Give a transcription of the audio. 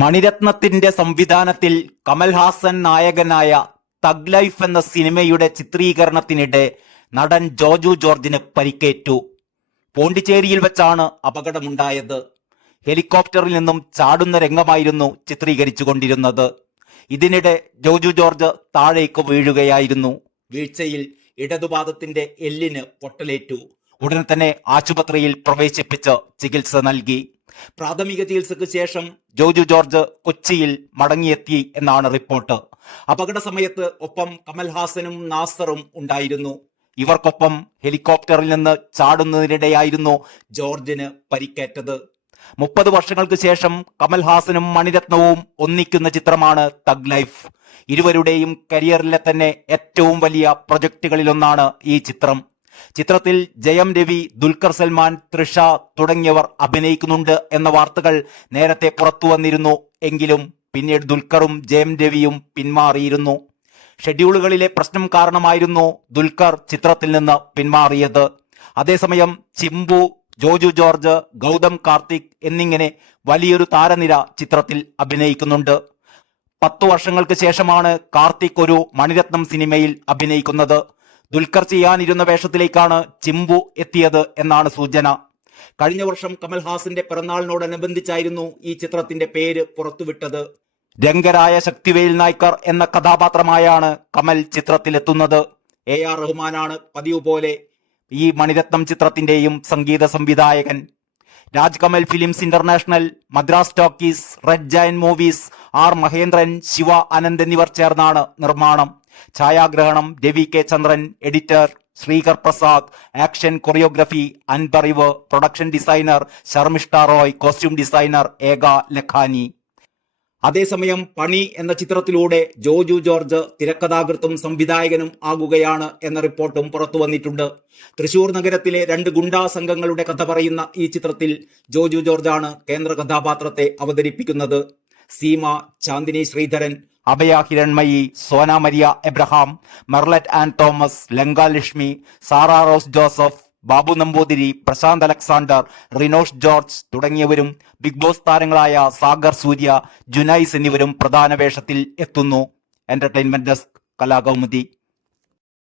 മണിരത്നത്തിന്റെ സംവിധാനത്തിൽ കമൽഹാസൻ നായകനായ thug life എന്ന സിനിമയുടെ ചിത്രീകരണത്തിനിടെ നടൻ ജോജു ജോർജിന് പരിക്കേറ്റു. പോണ്ടിച്ചേരിയിൽ വെച്ചാണ് അപകടമുണ്ടായത്. ഹെലികോപ്റ്ററിൽ നിന്നും ചാടുന്ന രംഗമായിരുന്നു ചിത്രീകരിച്ചുകൊണ്ടിരുന്നത്. ഇതിനിടെ ജോജു ജോർജ് താഴേക്ക് വീഴുകയായിരുന്നു. വീഴ്ചയിൽ ഇടതുപാദത്തിന്റെ എല്ലിന് പൊട്ടലേറ്റു. ഉടൻ തന്നെ ആശുപത്രിയിൽ പ്രവേശിപ്പിച്ച് ചികിത്സ നൽകി. പ്രാഥമിക ചികിത്സയ്ക്ക് ശേഷം ജോജു ജോർജ് കൊച്ചിയിൽ മടങ്ങിയെത്തി എന്നാണ് റിപ്പോർട്ട്. അപകട സമയത്ത് ഒപ്പം കമൽഹാസനും നാസറും ഉണ്ടായിരുന്നു. ഇവർക്കൊപ്പം ഹെലികോപ്റ്ററിൽ നിന്ന് ചാടുന്നതിനിടെയായിരുന്നു ജോർജിന് പരിക്കേറ്റത്. 30 വർഷങ്ങൾക്ക് ശേഷം കമൽഹാസനും മണിരത്നവും ഒന്നിക്കുന്ന ചിത്രമാണ് തഗ് ലൈഫ്. ഇരുവരുടെയും കരിയറിലെ തന്നെ ഏറ്റവും വലിയ പ്രൊജക്ടുകളിലൊന്നാണ് ഈ ചിത്രം. ചിത്രത്തിൽ ജയം രവി, ദുൽഖർ സൽമാൻ, തൃഷ തുടങ്ങിയവർ അഭിനയിക്കുന്നുണ്ട് എന്ന വാർത്തകൾ നേരത്തെ പുറത്തു വന്നിരുന്നു. എങ്കിലും പിന്നീട് ദുൽഖറും ജയം രവിയും പിന്മാറിയിരുന്നു. ഷെഡ്യൂളുകളിലെ പ്രശ്നം കാരണമായിരുന്നു ദുൽഖർ ചിത്രത്തിൽ നിന്ന് പിന്മാറിയത്. അതേസമയം ചിമ്പു, ജോജു ജോർജ്, ഗൗതം കാർത്തിക് എന്നിങ്ങനെ വലിയൊരു താരനിര ചിത്രത്തിൽ അഭിനയിക്കുന്നുണ്ട്. 10 വർഷങ്ങൾക്ക് ശേഷമാണ് കാർത്തിക് ഒരു മണിരത്നം സിനിമയിൽ അഭിനയിക്കുന്നത്. ദുൽഖർ ചെയ്യാനിരുന്ന വേഷത്തിലേക്കാണ് ചിമ്പു എത്തിയത് എന്നാണ് സൂചന. കഴിഞ്ഞ വർഷം കമൽഹാസന്റെ പിറന്നാളിനോടനുബന്ധിച്ചായിരുന്നു ഈ ചിത്രത്തിന്റെ പേര് പുറത്തുവിട്ടത്. രംഗരായ ശക്തിവേൽ നായ്ക്കർ എന്ന കഥാപാത്രമായാണ് കമൽ ചിത്രത്തിലെത്തുന്നത്. AR റഹ്മാനാണ് പതിവ് പോലെ ഈ മണിരത്നം ചിത്രത്തിന്റെയും സംഗീത സംവിധായകൻ. Raj Kamal films international, Madras talkies, red giant movies, R Mahendran, Siva Ananth എന്നിവർ ചേർന്നാണ് നിർമ്മാണം. ഛായാഗ്രഹണം Ravi K Chandran, editor Sreekar Prasad, action choreography Anbariv, production designer Sharmishtha Roy, costume designer Eka Lakhani. അതേസമയം പണി എന്ന ചിത്രത്തിലൂടെ ജോജു ജോർജ് തിരക്കഥാകൃത്തും സംവിധായകനും ആകുകയാണ് എന്ന റിപ്പോർട്ടും പുറത്തു വന്നിട്ടുണ്ട്. തൃശൂർ നഗരത്തിലെ 2 ഗുണ്ടാ സംഘങ്ങളുടെ കഥ പറയുന്ന ഈ ചിത്രത്തിൽ ജോജു ജോർജാണ് കേന്ദ്ര കഥാപാത്രത്തെ അവതരിപ്പിക്കുന്നത്. സീമ, ചാന്ദിനി ശ്രീധരൻ, അഭയ ഹിരൺമയി, സോന മരിയ എബ്രഹാം, മെർലറ്റ് ആൻ തോമസ്, ലങ്ക ലക്ഷ്മി, സാറ റോസ് ജോസഫ്, ബാബു നമ്പൂതിരി, പ്രശാന്ത് അലക്സാണ്ടർ, റിനോഷ് ജോർജ് തുടങ്ങിയവരും ബിഗ് ബോസ് താരങ്ങളായ സാഗർ സൂര്യ, ജുനൈസ് എന്നിവരും പ്രധാന വേഷത്തിൽ എത്തുന്നു. Entertainment desk, Kalakaumudi.